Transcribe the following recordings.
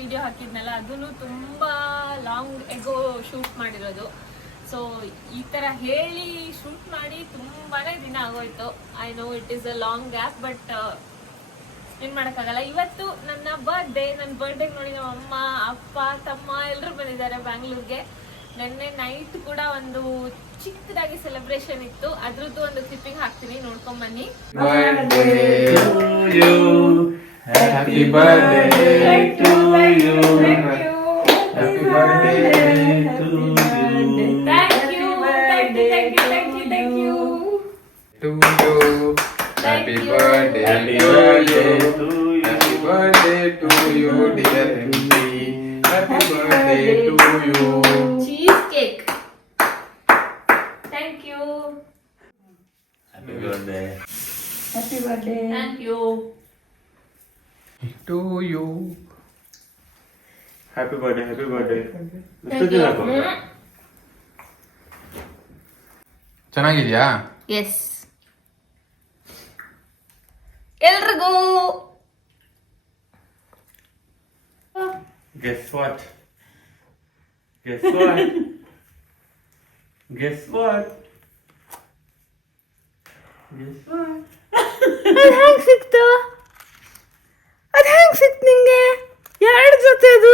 Video ಹಾಕಿದ್ನಲ್ಲ ಅದನ್ನು ತುಂಬಾ long ago shoot ಮಾಡಿರೋದು. ಸೊ ಈ ತರ ಹೇಳಿ ಶೂಟ್ ಮಾಡಿ ತುಂಬಾನೇ ದಿನ ಆಗೋಯ್ತು. I know it is a long gap, but ಏನ್ ಮಾಡಕ್ಕಾಗಲ್ಲ. ಇವತ್ತು ನನ್ನ ಬರ್ಡೇ. ನನ್ನ ಬರ್ಡೇಗೆ ನೋಡಿ ನಮ್ಮ ಅಮ್ಮ ಅಪ್ಪ ತಮ್ಮ ಎಲ್ಲರೂ ಬಂದಿದ್ದಾರೆ ಬ್ಯಾಂಗ್ಳೂರ್ಗೆ. ನೆನ್ನೆ ನೈಟ್ ಕೂಡ ಒಂದು ಚಿಕ್ಕದಾಗಿ ಸೆಲೆಬ್ರೇಷನ್ ಇತ್ತು, ಅದ್ರದ್ದು ಒಂದು ಕ್ಲಿಪ್ಪಿಂಗ್ ಹಾಕ್ತೀನಿ, ನೋಡ್ಕೊಂಡ್ ಬನ್ನಿ. Happy birthday to you. Happy birthday to you. Thank you. Thank you. Thank you. Thank you. Thank you. To you. Happy birthday. Happy birthday to you. Happy birthday to you, dear MP. Happy birthday to you. Cheese cake. Thank you. Happy birthday. Happy birthday. Thank you. To you. Happy birthday, happy birthday. Thank you. ಚೆನ್ನಾಗಿದ್ಯಾ? Yes. ಎಲ್ರಿಗೂ Guess what? Guess what? Guess what? Guess what? ಅದ್ ಹೆಂಗ್ ಸಿಕ್ತು? ಅದ್ ಹೆಂಗ್ ಸಿಕ್ತು ನಿಂಗೆ? ಎರಡು ಜೊತೆ ಅದು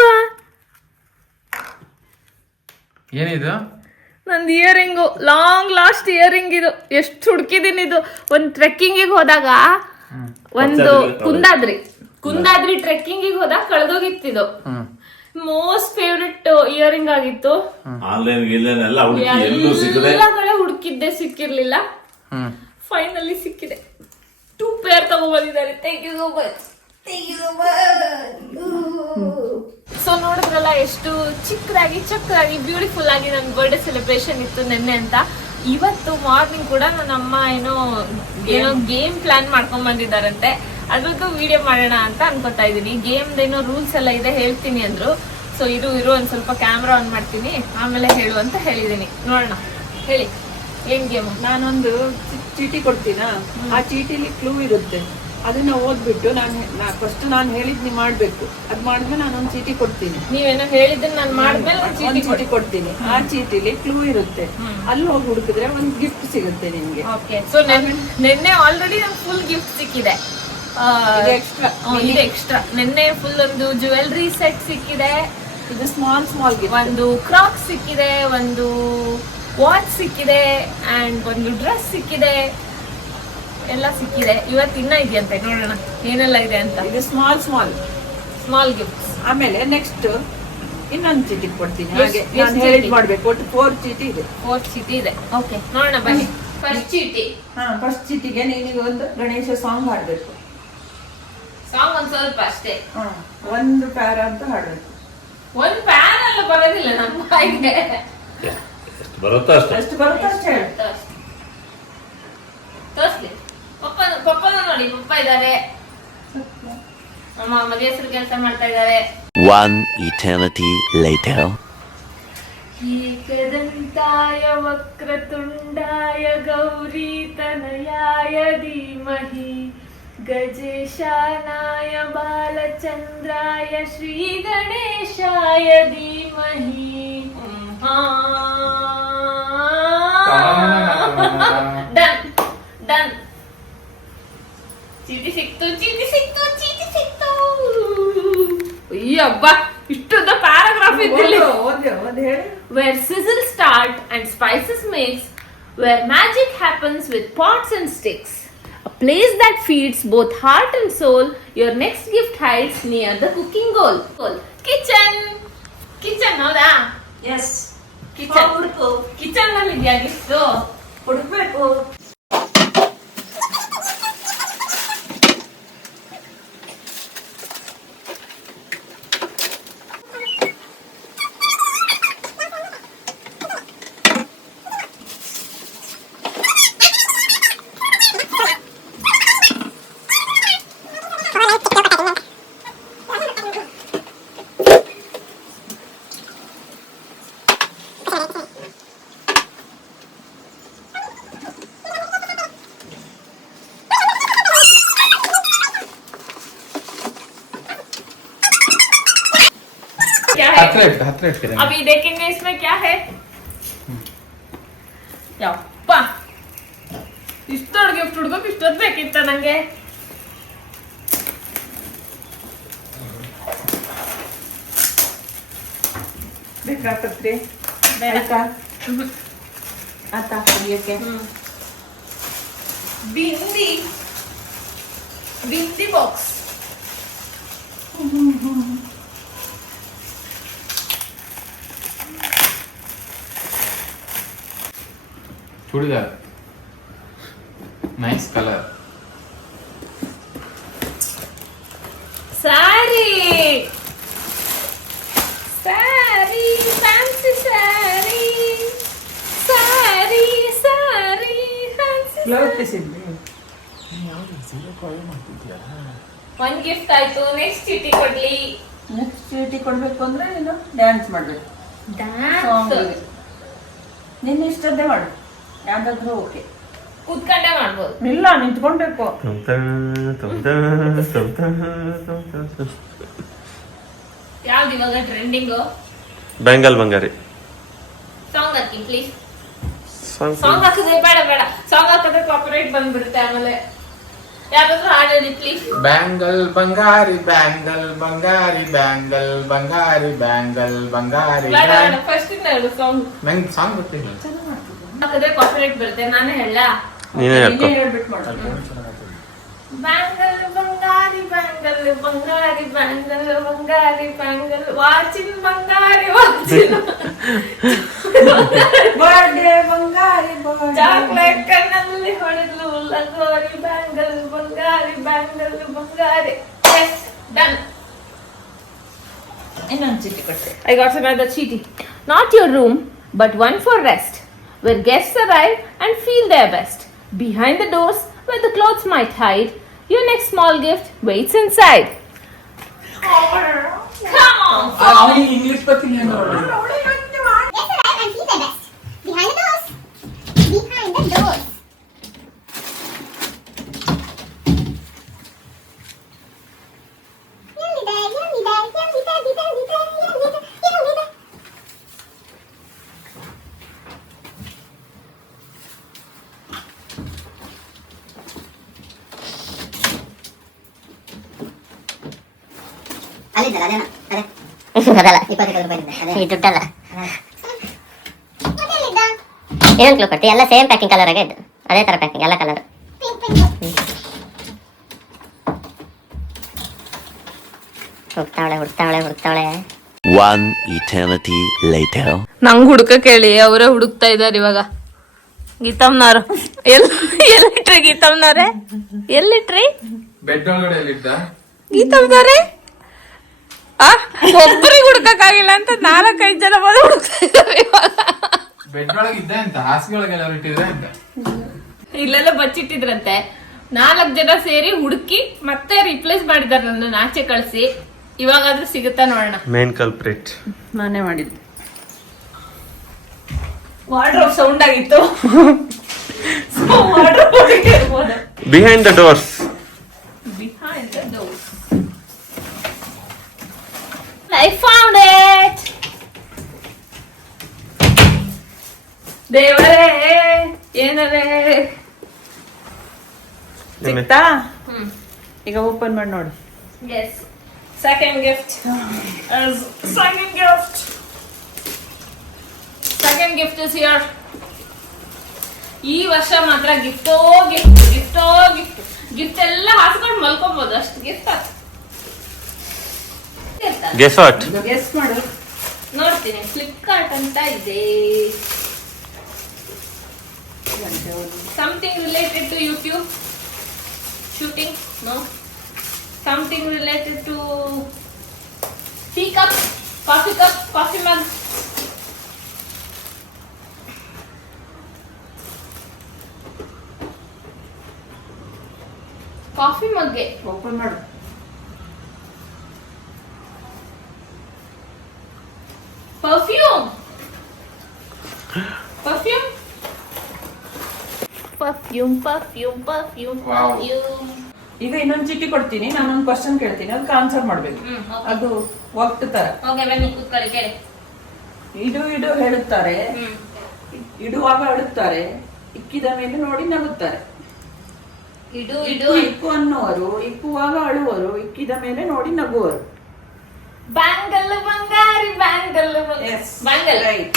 ಏನಿದು? ನಂದು ಇಯರಿಂಗು, ಲಾಂಗ್ ಲಾಸ್ಟ್ ಇಯರಿಂಗ್ ಇದು. ಎಷ್ಟು ಹುಡುಕಿದೀನಿ ಇದು. ಒಂದು ಟ್ರೆಕ್ಕಿಂಗಿಗೆ ಹೋದಾಗ, ಒಂದು ಕುಂದಾದ್ರಿ ಟ್ರೆಕ್ಕಿಂಗಿಗೆ ಹೋದಾಗ ಕಳೆದೋಗಿತ್ತಿದು. ಮೋಸ್ಟ್ ಫೇವ್ರೆಟ್ ಇಯರಿಂಗ್ ಆಗಿತ್ತು. ಆನ್ಲೈನ್ ಎಲ್ಲ ಕಡೆ ಹುಡುಕಿದ್ದೆ, ಸಿಕ್ಕಿರ್ಲಿಲ್ಲ. ಫೈನಲಿ ಸಿಕ್ಕಿದೆ. 2 ಪೇರ್ ತಗೊಂಡ್ಬಂದಿದ್ದಾರೆ. Thank you so much. So ನೋಡಿದ್ರಲ್ಲ ಎಷ್ಟು ಚಿಕ್ಕದಾಗಿ ಬ್ಯೂಟಿಫುಲ್ ಆಗಿ ನನ್ನ ಬರ್ಡೇ ಸೆಲೆಬ್ರೇಷನ್ ಇತ್ತು ನಿನ್ನೆ ಅಂತ. ಇವತ್ತು ಮಾರ್ನಿಂಗ್ ಕೂಡ ನನ್ನ ಅಮ್ಮ ಏನೋ ಗೇಮ್ ಪ್ಲಾನ್ ಮಾಡ್ಕೊಂಡ್ ಬಂದಿದ್ದಾರಂತೆ. ಅದ್ರದ್ದು ವಿಡಿಯೋ ಮಾಡೋಣ ಅಂತ ಅನ್ಕೋತಾ ಇದೀನಿ. ಗೇಮ್ದೇನೋ ರೂಲ್ಸ್ ಎಲ್ಲ ಇದೆ, ಹೇಳ್ತೀನಿ ಅಂದ್ರು. ಸೊ ಇರು ಒಂದ್ ಸ್ವಲ್ಪ ಕ್ಯಾಮ್ರಾ ಆನ್ ಮಾಡ್ತೀನಿ, ಆಮೇಲೆ ಹೇಳು ಅಂತ ಹೇಳಿದೀನಿ. ನೋಡೋಣ, ಹೇಳಿ ಏನ್ ಗೇಮ್. ನಾನೊಂದು ಚೀಟಿ ಕೊಡ್ತೀನ, ಆ ಚೀಟಿಲಿ ಕ್ಲೂ ಇರುತ್ತೆ. ಅದನ್ನ ಓದ್ಬಿಟ್ಟು ನಾನು ಹೇಳಿದ್ ನೀವು ಮಾಡ್ಬೇಕು. ಅದ್ ಮಾಡಿದ್ಮೇಲೆ ನಾನೊಂದು ಚೀಟಿ ಕೊಡ್ತೀನಿ. ನೀವೇನೋ ಹೇಳಿದ್ದನ್ನ ನಾನು ಮಾಡಿದ್ಮೇಲೆ ಒಂದು ಚೀಟಿ ಕೊಡ್ತೀನಿ. ಆ ಚೀಟಿಲಿ ಕ್ಲೂ ಇರುತ್ತೆ. ಅಲ್ಲಿ ಹೋಗಿ ಹುಡುಕಿದ್ರೆ ಒಂದು ಗಿಫ್ಟ್ ಸಿಗುತ್ತೆ ನಿಮ್ಗೆ. ಓಕೆ. ಸೊ ನಿನ್ನೆ ಆಲ್ರೆಡಿ ನಮ್ಗೆ ಫುಲ್ ಗಿಫ್ಟ್ ಸಿಕ್ಕಿದೆ. ಇದು ಎಕ್ಸ್ಟ್ರಾ. ನಿನ್ನೆ ಫುಲ್ ಒಂದು ಜ್ಯುವೆಲ್ರಿ ಸೆಟ್ ಸಿಕ್ಕಿದೆ. ಇದು ಸ್ಮಾಲ್ ಗಿಫ್ಟ್. ಒಂದು ಕ್ರಾಕ್ಸ್ ಸಿಕ್ಕಿದೆ, ಒಂದು ವಾಚ್ ಸಿಕ್ಕಿದೆ, ಅಂಡ್ ಒಂದು ಡ್ರೆಸ್ ಸಿಕ್ಕಿದೆ. ಎಲ್ಲ ಸಿಕ್ಕಿದೆ. ಇವತ್ತು ಇನ್ನ ಇದೆಯಂತೆ, ನೋಡೋಣ ಏನೆಲ್ಲ ಇದೆ ಅಂತ. ಇದು ಸ್ಮಾಲ್ ಗಿಫ್ಟ್. ಆಮೇಲೆ ನೆಕ್ಸ್ಟ್ ಇನ್ನೊಂದು ಚೀಟಿ ಕೊಡ್ತೀನಿ. ಹಾಗೆ ನಾನು ಹೇಳಿದ್ ಮಾಡ್ಬೇಕು. ಒಟ್ಟು 4 ಚೀಟಿ ಇದೆ. 4 ಚೀಟಿ ಇದೆ. ಓಕೆ, ನೋಡೋಣ ಬನ್ನಿ. ಫಸ್ಟ್ ಚೀಟಿಗೆ ನೀನಿಗೆ ಒಂದು ಗಣೇಶ ಸಾಂಗ್ ಹಾಡ್ಬೇಕು. ಸಾಂಗ್ ಒಂದ್ ಸ್ವಲ್ಪ ಅಷ್ಟೇ. ಒಂದು ಪ್ಯಾರ ಅಂತ ಹಾಡ್ಬೇಕು. ಒಂದು ಪ್ಯಾನ್ ಎಲ್ಲ ಬರೋದಿಲ್ಲ ನಮ್ಮ ಬಾಯಿಗೆ. ಎಷ್ಟು ಬರುತ್ತೋ ಅಷ್ಟೇ ಹೇಳಿ. ತೋರ್ಸ್ಲಿ. ಪಪ್ಪನ ನೋಡಿ, ಪಪ್ಪ ಇದ್ದಾರೆ, ಅಮ್ಮ ಮದುವೆ ಹೆಸರು ಕೆಲಸ ಮಾಡ್ತಾ ಇದ್ದಾರೆ. One eternity later. ಏಕದಂತಾಯ ವಕ್ರತುಂಡಾಯ ಗೌರಿ ತನಯಾಯ ಧೀಮಹಿ ಗಜೇಶಾನಾಯ ಬಾಲಚಂದ್ರಾಯ ಶ್ರೀ ಗಣೇಶಾಯ ಧೀಮಹಿ. ಡನ್. ಚೀಟಿ ಸಿಕ್ತು. ಅಯ್ಯಬ್ಬ, ಇಷ್ಟೊಂದು ಪ್ಯಾರಾಗ್ರಾಫ್ ಇದ್ದಿಲ್ಲ. Where sizzle start and spices mix, where magic happens with pots and sticks, a place that feeds both heart and soul, your next gift hides near the cooking goal. Kitchen ಹೌದಾ? S. Kitchen ನಲ್ಲಿ ಇದೆಯಾ gift? ಹುಡುಕ್ಬೇಕು. ಹತ್ರ ಇಟ್ಕರೆ अभी देखेंगे इसमें क्या है. ಯಪ್ಪ ಇಷ್ಟೊಳಗೆ ಗಿಫ್ಟ್ ಹುಡ್ಗೋಕ್ ಇಷ್ಟೊತ್ತು ಬೇಕಿತ್ತ ನಂಗೆ. ಬೇಕಾ ಕತ್ರಿ ಬೇಕಾ ಆತ ತೆಗಿಯಕ್ಕೆ bindi box. Churidar nice colour. Sari fancy sari fancy. Blouse piece ಇದ್ವಿ ಒಂದ್ ಗಿಫ್ಟ್ ಆಯ್ತು. ನೆಕ್ಸ್ಟ್ ಚೀಟಿ ಕೊಡ್ಲಿ. ನೆಕ್ಸ್ಟ್ ಚೀಟಿ ಕೊಡ್ಬೇಕು ಅಂದ್ರೆ ನೀನು ಡ್ಯಾನ್ಸ್ ಮಾಡ್ಬೇಕು. ಸಾಂಗ್ ನಿನ್ನ ಇಷ್ಟದ್ದೇ ಮಾಡು, ಯಾವ್ದಾದ್ರು ಓಕೆ. ಕೂತ್ಕೊಂಡೇ ಮಾಡ್ಬೋದು. ಇಲ್ಲ ನಿಂತ್ಕೊಳ್ಬೇಕು. ಯಾವ್ದು ಇವಾಗ trending? Bengal Bangari song hockey please. Song song ಹಾಕಿದ್ರೆ ಬೇಡ ಸಾಂಗ್ ಹಾಕಿದ್ರೆ ಕಾಪಿರೈಟ್ ಬಂದ್ಬಿಡುತ್ತೆ. ಆಮೇಲೆ ಯಾರಾದ್ರೂ ಹಾಡು ಹೇಳಿ please. Bangle Bangari bangle Bangari bangle Bangari bangle ಬಂಗಾರಿ. ಬೇಡ ಫಸ್ಟ್ ಇಂದ ಹೇಳು ಸಾಂಗ್. ನಂಗೆ ಸಾಂಗ್ ಗೊತ್ತಿಲ್ಲ. ಹಾಕಿದ್ರೆ ಕಾಪಿರೈಟ್ ಬರುತ್ತೆ. ನಾನೇ ಹೇಳ. ನೀನೇ ಹೇಳ್ಕೊ. ಹೇಳ್ಬಿಟ್ಟು ಮಾಡು. ಬ್ಯಾಂಗಲ್ ಬಂಗಾರಿ ಬ್ಯಾಂಗಲ್ ಬಂಗಾರಿ ಬ್ಯಾಂಗಲ್ ಬಂಗಾರಿ ಬ್ಯಾಂಗಲ್ ವಾಚಿನ ಬಂಗಾರಿ ವಾಚಿನ ಬರ್ಡೇ ಬಂಗಾರಿ ಚಾಕ್ಲೇಟ್ ಕಣ್ಣಲ್ಲಿ ಹೊಡೆದ್ಲು ಲಗೋರಿ ಬ್ಯಾಂಗಲ್ ಬಂಗಾರಿ ಬಂಗಾರಿ. ಡನ್. ಇನ್ನೊಂದು ಚೀಟಿ ಕೊಟ್ಟೆ. I got another cheaty. Not your room, but one for rest, where guests arrive and feel their best. Behind the doors, where the clothes might hide, your next small gift waits inside. Come on! ಅವನಿಗೆ English ಗೊತ್ತಿಲ್ಲ ನೋಡು. Yes, arrive and feel their best. Behind the doors. Behind the doors. Yummy there, yummy there, yummy there, yummy there, yummy there, yummy there. ಅಲ್ಲಿದ್ದಲ್ಲ ಅದೇನ ಅದೇ ಅದಲ್ಲ 25 ರೂಪಾಯಿ ಅದೇ ಈ ದುಡ್ಡಲ್ಲ ಅದೆಲ್ಲಿದ್ದ ಇನ್ನೊಂದು ಕ್ಲೂ ಕೊಡ್ತಿ ಎಲ್ಲ ಸೇಮ್ ಪ್ಯಾಕಿಂಗ್ ಕಲರ್ ಆಗಿದೆ ಅದೇ ತರ ಪ್ಯಾಕಿಂಗ್ ಎಲ್ಲ ಕಲರ್ ಪಿಂಕ್ ಪಿಂಕ್ ಹುಡ್ತಾವಳೆ One eternity later. ನಂಗ್ ಹುಡುಕಕ್ ಹೇಳಿ ಅವರೇ ಹುಡುಕ್ತಾ ಇದಾರೆ ಇವಾಗ. ಗೀತಮ್ನವ್ರು ಎಲ್ಲಿಟ್ರಿ? ಗೀತಮ್ನವ್ರೆ ಎಲ್ಲಿಟ್ರಿ? ಬೆಡ್ ಒಳಗಡೆ ಎಲ್ಲಿದ್ದ? ಗೀತಮ್ನವ್ರೆ ಒಬ್ಬರಿಗೆ ಹುಡುಕಕ್ಕಾಗಿಲ್ಲ ಅಂತ 4-5 ಜನ ಬಂದು ಹುಡುಕ್ತಾ ಇದಾರೆ ಇವಾಗ. ಬೆಡ್ ಒಳಗೆ ಇದ್ದ ಅಂತ, ಹಾಸಿಗೆ ಒಳಗೆ ಎಲ್ಲರೂ ಇಟ್ಟಿದ್ರೆ ಅಂತ. ಇಲ್ಲೆಲ್ಲ ಬಚ್ಚಿಟ್ಟಿದ್ರಂತೆ. 4 ಜನ ಸೇರಿ ಹುಡುಕಿ ಮತ್ತೆ ರಿಪ್ಲೇಸ್ ಮಾಡಿದಾರೆ ನನ್ನ ಆಚೆ ಕಳ್ಸಿ. ಇವಾಗಾದ್ರೂ ಸಿಗುತ್ತಾ ನೋಡೋಣ. ಮೇನ್ ಕಲ್ಪ್ರಿಟ್ ನಾನೇ ಮಾಡಿದ್ದು. ವಾರ್ಡ್ರೋಬ್ ಸೌಂಡ್ ಆಗಿತ್ತು. ವಾರ್ಡ್ರೋಬ್ ಇರ್ಬೋದು. Behind the doors. Behind the doors. I found it. ದೇವರೇ ಏನರೇ ಸಿಕ್ತಾ? ಈಗ ಓಪನ್ ಮಾಡಿ ನೋಡು. Yes. Second gift. Second gift. Second gift is here. ಈ ವರ್ಷ ಮಾತ್ರ ಗಿಫ್ಟೋ ಗಿಫ್ಟ್ ಎಲ್ಲ ಹಾಸ್ಕೊಂಡು ಮಲ್ಕೊಬಹುದು. ಅಷ್ಟು ಗಿಫ್ಟ್ ಗೆಸ್ ವಾಟ್? ಗೆಸ್ ಮಾಡು. ನೋಡ್ತೀನಿ. ಫ್ಲಿಪ್ಕಾರ್ಟ್ ಅಂತ ಇದೆ. Something related to YouTube shooting? No. Something related to tea cup, coffee mug. Coffee ಮಗ್ಗೆ ಓಪನ್ ಮಾಡು. ಪರ್ಫ್ಯೂಮ್. Wow. ಈಗ ಇನ್ನೊಂದು ಚೀಟಿ ಕೊಡ್ತೀನಿ, ನಾನೊಂದು ಕ್ವಶನ್ ಕೇಳ್ತೀನಿ, ಅದಕ್ಕೆ ಆನ್ಸರ್ ಮಾಡ್ಬೇಕು. okay. ಅದು ಒಟ್ಟು ತರ ಓಕೆ ಬನ್ನಿ ಕೂತ್ಕೊಳ್ಳಿ ಕೇಳಿ. ಇಡು ಹೇಳುತ್ತಾರೆ, ಹ್ಮ್. ಇಡುವಾಗ ಅಳುತ್ತಾರೆ, ಇಕ್ಕಿದ ಮೇಲೆ ನೋಡಿ ನಗುತ್ತಾರೆ. ಇಡು ಇಕ್ಕು ಅನ್ನುವರು, ಇಕ್ಕುವಾಗ ಅಳುವರು, ಇಕ್ಕಿದ ಮೇಲೆ ನೋಡಿ ನಗುವರು. ಬ್ಯಾಂಗಲ್ ಬಂಗಾರಿ ಬ್ಯಾಂಗಲ್ Yes, ಬ್ಯಾಂಗಲ್ right.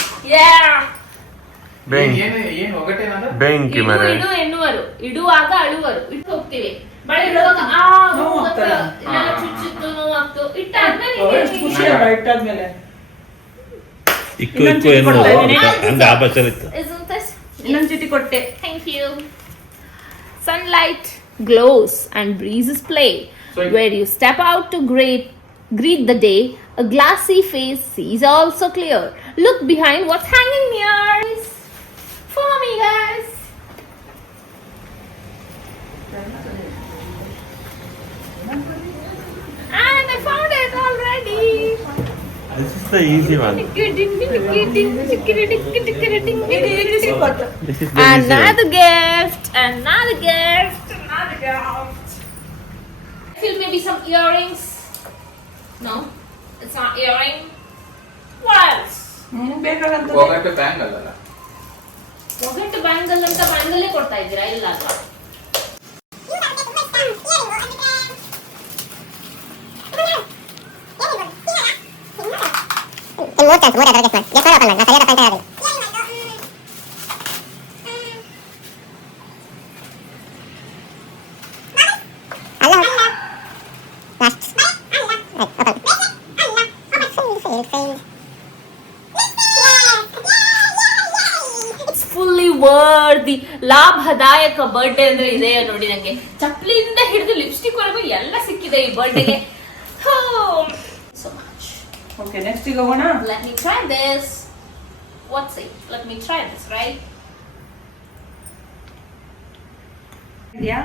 ಏನು ಒಗಟೇನದ? ಬೆಂಕಿ ಇಡು ಮರೆ. ಇಡು ಎನ್ನುವರು, ಇಡುವಾಗ ಅಳುವರು, ಇಟ್ಟು ಹೋಗ್ತೀವಿ. ಬಳೆ ಇಡುವಾಗ ನೋವು ಆಗ್ತದೆ. ಚುಚ್ಚುತ್ತು ನೋವಾಗ್ತು ಇಟ್ಟಾದ್ಮೇಲೆ ಎಷ್ಟು ಖುಷಿ ಅಲ್ಲ ಇಟ್ಟಾದ್ಮೇಲೆ. ಇಕ್ಕು ಎನ್ನುವುದು ಹಂಗೆ ಆಭಾಷೆ ಇತ್ತು. ಇನ್ನೊಂದು ಚೀಟಿ ಕೊಟ್ಟೆ. Thank you. Sunlight glows and breezes play. So- Where you step out to greet the day, a glassy face sees all so clear. Look behind what's hanging near. Follow me, guys. And I found it already. This is the easy one. This is the easy one. This is the easy one. Another gift. I feel maybe some earrings. No, it's not earring. What else? ಬೇಕಾಗಂತ ಒಗಟು bang ಅಲ್ಲಲ್ಲ. ಒಗಟು bangle ಅಂತ ಬ್ಯಾಂಗಲ್ಲೇ ಕೊಡ್ತಾ ಇದ್ದೀರಾ? ಇಲ್ಲ ಅಲ್ವಾ? ಮೂರ್ ಅದ್ರ ಗೆಸ್ ಮಾಡಿ. ಗೆಸ್ ಮಾಡೋಕಲ್ಲ, ನಾ ಸರಿಯಾದ ಕಾಣ್ತಾ ಇರೋದು. ಅಲ್ಲ ಲಾಸ್ಟ್ It's fully worthy. ಲಾಭದಾಯಕ ಬರ್ಡೇ ಅಂದ್ರೆ ಇದೆ ನೋಡಿ. ನಂಗೆ ಚಪ್ಪಲಿಂದ ಹಿಡಿದು ಲಿಪ್ಸ್ಟಿಕ್ ವರೆಗೂ ಎಲ್ಲ ಸಿಕ್ಕಿದೆ ಈ ಬರ್ಡೇಗೆ. So much. ಓಕೆ ನೆಕ್ಸ್ಟ್ ಈಗ ಹೋಗೋಣ. Let me try this. What's it? Let me try this, right? ಇದೆಯಾ?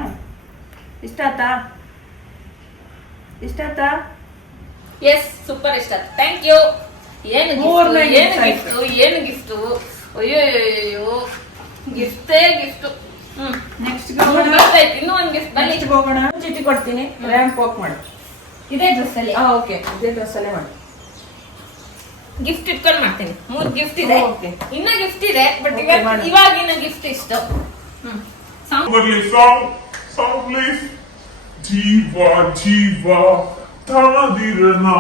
ಇಷ್ಟ ಆಯ್ತಾ? Yes, super ಇಷ್ಟ. Thank you. ಏನು ಮೂರನೇ ಗಿಫ್ಟ್? gift ಏನು ಗಿಫ್ಟ್? ಅಯ್ಯೋ ಗಿಫ್ಟೇ ಗಿಫ್ಟ್. ನೆಕ್ಸ್ಟ್ ಇನ್ನೂ ಒಂದು ಗಿಫ್ಟ್ ಬನ್ನಿ. ನೆಕ್ಸ್ಟ್ ಹೋಗೋಣ. ಚೀಟಿ ಕೊಡ್ತೀನಿ, ರ್ಯಾಂಪ್ ವಾಕ್ ಮಾಡು. ಇದೇ ಡ್ರೆಸ್ ಅಲ್ಲಿ ಓಕೆ, ಇದೇ ಡ್ರೆಸ್ ಅಲ್ಲೇ ಮಾಡಿ. ಗಿಫ್ಟ್ ಇಟ್ಕೊಂಡು ಮಾಡ್ತೀನಿ. 3 ಗಿಫ್ಟ್ ಇದೆ. Okay. ಇನ್ನ ಗಿಫ್ಟ್ ಇದೆ ಬಟ್ Okay, ಮಾಡು. ಇವಾಗಿನ ಗಿಫ್ಟ್ ಇಷ್ಟು. Sound please. Jiva, Tadirana,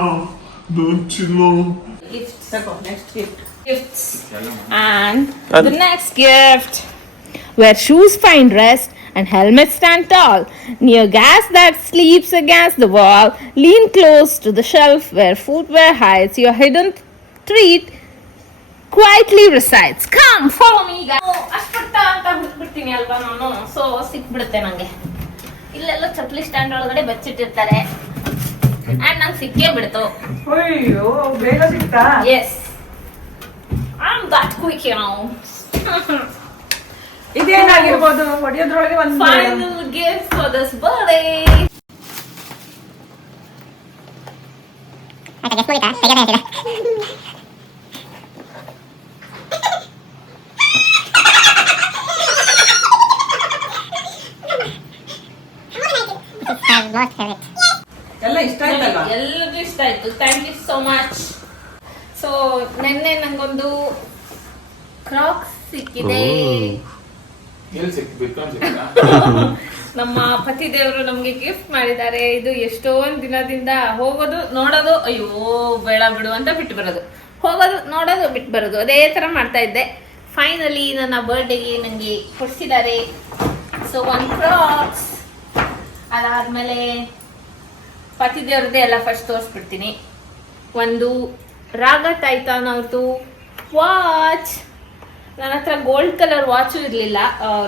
don't you know? Gift ತಗೋ next gift. gifts. And the next gift, where shoes find rest and helmets stand tall, near gas that sleeps against the wall, lean close to the shelf where footwear hides your hidden treat, quietly resides. Come, follow me, guys. ಅಷ್ಟಪಟ್ಟ ಅಂತ ಹುಡುಕ್ಬಿಡ್ತೀನಿ ಅಲ್ವಾ ನಾನು, so ಸಿಕ್ಬಿಡುತ್ತೆ ನಂಗೆ. ಇಲ್ಲೆಲ್ಲ ಚಪ್ಪಲಿ stand ಒಳಗಡೆ ಬಚ್ಚಿಟ್ಟಿರ್ತಾರೆ and ನಂಗೆ ಸಿಕ್ಕೇ ಬಿಡ್ತು. ಅಯ್ಯೋ ಬೇಗ ಸಿಕ್ತಾ? Yes. I'm that quick, you know. ಇದೇನಾಗಿರ್ಬೋದು? ಹೊಡೆಯೋದ್ರೊಳಗೆ ಒಂದು Final gift for this birthday. ಆಯ್ತಾ ಗೆಸ್ ಮುಗಿತಾ? ತೆಗೆದೇ ಹೇಳ್ತೀರಾ? ಎಲ್ಲ ಇಷ್ಟ ಆಯ್ತಲ್ವಾ? ಎಲ್ಲದೂ ಇಷ್ಟ ಆಯ್ತು. Thank you so much. So ನಿನ್ನೆ ನಂಗೊಂದು ಕ್ರಾಕ್ಸ್ ಸಿಕ್ಕಿದೆ. ಎಲ್ಲಿ ಸಿಕ್ತು? ಬಿಟ್ಕೊಂಡು ಸಿಕ್ತಾ? ನಮ್ಮ ಪತಿ ದೇವರು ನಮ್ಗೆ ಗಿಫ್ಟ್ ಮಾಡಿದ್ದಾರೆ. ಇದು ಎಷ್ಟೊಂದು ದಿನದಿಂದ ಹೋಗೋದು ನೋಡೋದು, ಅಯ್ಯೋ ಬೇಡ ಬಿಡು ಅಂತ ಬಿಟ್ಟು ಬರೋದು, ಹೋಗೋದು ನೋಡೋದು ಬಿಟ್ಟು ಬರೋದು, ಅದೇ ತರ ಮಾಡ್ತಾ ಇದ್ದೆ. ಫೈನಲಿ ನನ್ನ ಬರ್ಡೇಗೆ ನಂಗೆ ಕೊಡ್ಸಿದ್ದಾರೆ. ಸೊ 1 ಕ್ರಾಕ್ಸ್, ಅದಾದ್ಮೇಲೆ ಪತಿ ದೇವ್ರದ್ದೇ ಎಲ್ಲ ಫಸ್ಟ್ ತೋರಿಸ್ಬಿಡ್ತೀನಿ. ಒಂದು ರಾಗ ಟೈಟಾನ್ ಅವ್ರದ್ದು ವಾಚ್. ನನ್ನ ಹತ್ರ ಗೋಲ್ಡ್ ಕಲರ್ ವಾಚು ಇರಲಿಲ್ಲ,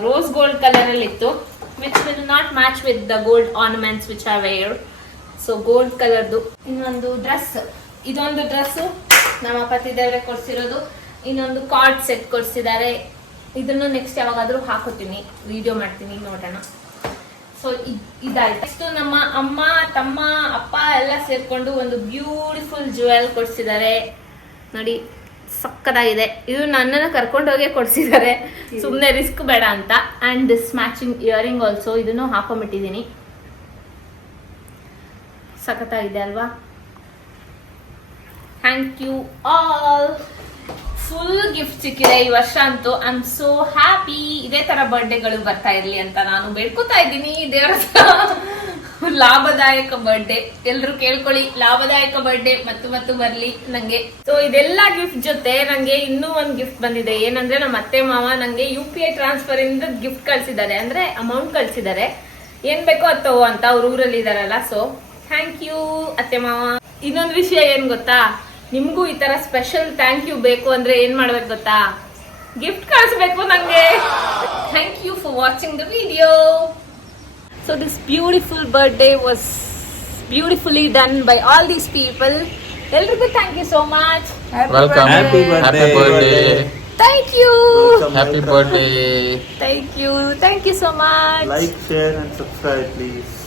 ರೋಸ್ ಗೋಲ್ಡ್ ಕಲರ್ ಅಲ್ಲಿ ಇತ್ತು, which will not match with the gold ornaments which I wear. So gold ಕಲರ್ದು. ಇನ್ನೊಂದು ಡ್ರೆಸ್, ಇದೊಂದು ಡ್ರೆಸ್ಸು ನಮ್ಮ ಪತಿ ದೇವ್ರಿಗೆ ಕೊಡ್ಸಿರೋದು. ಇನ್ನೊಂದು ಕಾರ್ಡ್ ಸೆಟ್ ಕೊಡ್ಸಿದ್ದಾರೆ. ಇದನ್ನು ನೆಕ್ಸ್ಟ್ ಯಾವಾಗಾದ್ರೂ ಹಾಕೋತೀನಿ, ವಿಡಿಯೋ ಮಾಡ್ತೀನಿ, ನೋಡೋಣ. ಸೊ ಇದಾಯ್ತು. ನೆಕ್ಸ್ಟ್ ನಮ್ಮ ಅಮ್ಮ, ತಮ್ಮ, ಅಪ್ಪ ಎಲ್ಲ ಸೇರ್ಕೊಂಡು ಒಂದು ಬ್ಯೂಟಿಫುಲ್ ಜುವೆಲ್ ಕೊಡ್ಸಿದ್ದಾರೆ ನೋಡಿ, ಸಕ್ಕದಾಗಿದೆ. ಇದು ನನ್ನನ್ನು ಕರ್ಕೊಂಡೋಗೇ ಕೊಡ್ಸಿದ್ದಾರೆ, ಸುಮ್ಮನೆ ರಿಸ್ಕ್ ಬೇಡ ಅಂತ. And this matching earring also, ಇದನ್ನು ಹಾಕೊಂಡ್ಬಿಟ್ಟಿದ್ದೀನಿ. ಸಖತ್ತಾಗಿದೆ ಅಲ್ವಾ? Thank you all. Full gift ಸಿಕ್ಕಿದೆ ಈ ವರ್ಷ ಅಂತೂ. I am so happy. ಇದೇ ತರ ಬರ್ಡೇಗಳು ಬರ್ತಾ ಇರ್ಲಿ ಅಂತ ನಾನು ಬೇಡ್ಕೊತಾ ಇದ್ದೀನಿ ದೇವರ ಹತ್ರ. ಲಾಭದಾಯಕ ಬರ್ಡೇ ಎಲ್ರು ಕೇಳ್ಕೊಳ್ಳಿ, ಲಾಭದಾಯಕ ಬರ್ಡೇ ಮತ್ತು ಬರ್ಲಿ ನಂಗೆ. ಸೊ ಇದೆಲ್ಲ ಗಿಫ್ಟ್ ಜೊತೆ ನಂಗೆ ಇನ್ನೂ ಒಂದ್ ಗಿಫ್ಟ್ ಬಂದಿದೆ. ಏನಂದ್ರೆ ನಮ್ಮ ಅತ್ತೆ ಮಾವ ನಂಗೆ UPI ಟ್ರಾನ್ಸ್ಫರ್ ಇಂದ ಗಿಫ್ಟ್ ಕಳ್ಸಿದ್ದಾರೆ, ಅಂದ್ರೆ ಅಮೌಂಟ್ ಕಳ್ಸಿದ್ದಾರೆ. ಏನ್ ಬೇಕೋ ಅದು ತಗೋ ಅಂತ. ಅವ್ರ ಊರಲ್ಲಿ ಇದಾರಲ್ಲ. ಸೊ ಥ್ಯಾಂಕ್ ಯು ಅತ್ತೆ ಮಾವ. ಇನ್ನೊಂದು ವಿಷಯ ಏನ್ ಗೊತ್ತಾ, ನಿಮ್ಗೂ ಈ ತರ ಸ್ಪೆಷಲ್ ಥ್ಯಾಂಕ್ ಯು ಬೇಕು ಅಂದ್ರೆ ಏನ್ ಮಾಡ್ಬೇಕು ಗೊತ್ತಾ, ಗಿಫ್ಟ್ ಕಳಿಸ್ಬೇಕು ನಂಗೆ. Thank you for watching the video. So this beautiful birthday was beautifully done by all these people. Elrigu thank you so much. Welcome. Happy birthday. Happy birthday. Thank you. Happy birthday. Thank you so much. Like, share and subscribe please.